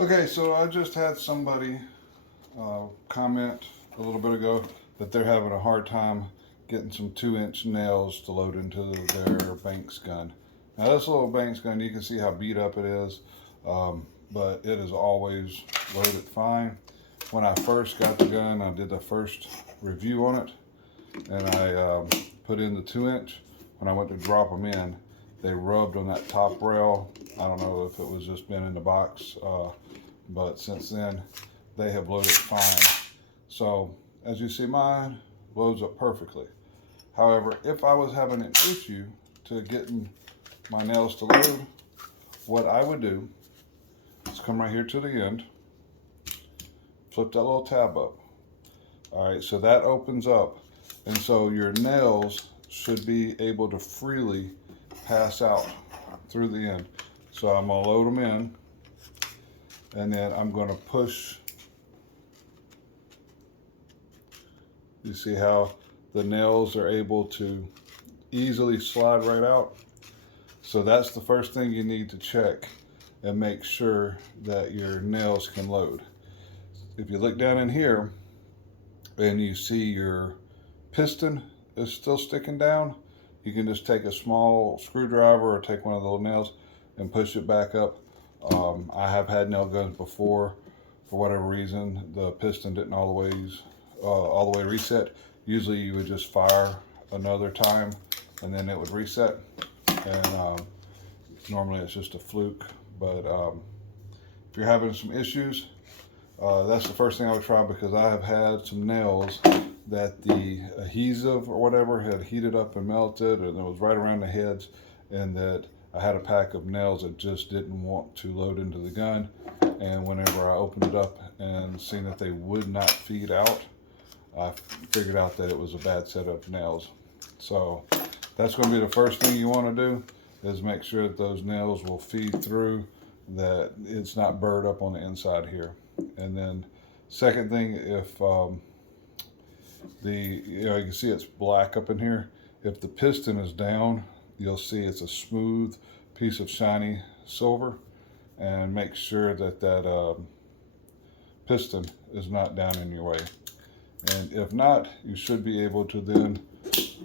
Okay, so I just had somebody comment a little bit ago that they're having a hard time getting some 2-inch nails to load into their Banks gun. Now this little Banks gun, you can see how beat up it is, but it is always loaded fine. When I first got the gun, I did the first review on it, and I put in the 2-inch. When I went to drop them in, they rubbed on that top rail. I don't know if it was just been in the box, but since then they have loaded fine. So as you see, mine loads up perfectly. However, if I was having an issue to getting my nails to load, what I would do is come right here to the end, flip that little tab up. All right, so that opens up, and so your nails should be able to freely pass out through the end. So I'm gonna load them in, and then I'm gonna push. You see how the nails are able to easily slide right out? So that's the first thing you need to check and make sure that your nails can load. If you look down in here and you see your piston is still sticking down, you can just take a small screwdriver or take one of the little nails and push it back up. I have had nail guns before, for whatever reason, the piston didn't all the way reset. Usually you would just fire another time and then it would reset. And normally it's just a fluke, but if you're having some issues, that's the first thing I would try, because I have had some nails that the adhesive or whatever had heated up and melted, and it was right around the heads, and that I had a pack of nails that just didn't want to load into the gun. And whenever I opened it up and seen that they would not feed out, I figured out that it was a bad set of nails. So that's going to be the first thing you want to do, is make sure that those nails will feed through, that it's not burred up on the inside here. And then second thing, if you can see it's black up in here. If the piston is down, you'll see it's a smooth piece of shiny silver, and make sure that that piston is not down in your way. And if not, you should be able to then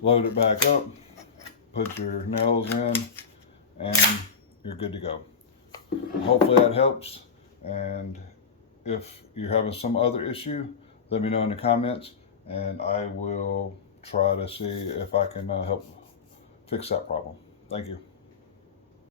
load it back up, put your nails in, and you're good to go. Hopefully that helps, and if you're having some other issue, let me know in the comments, and I will try to see if I can help fix that problem. Thank you.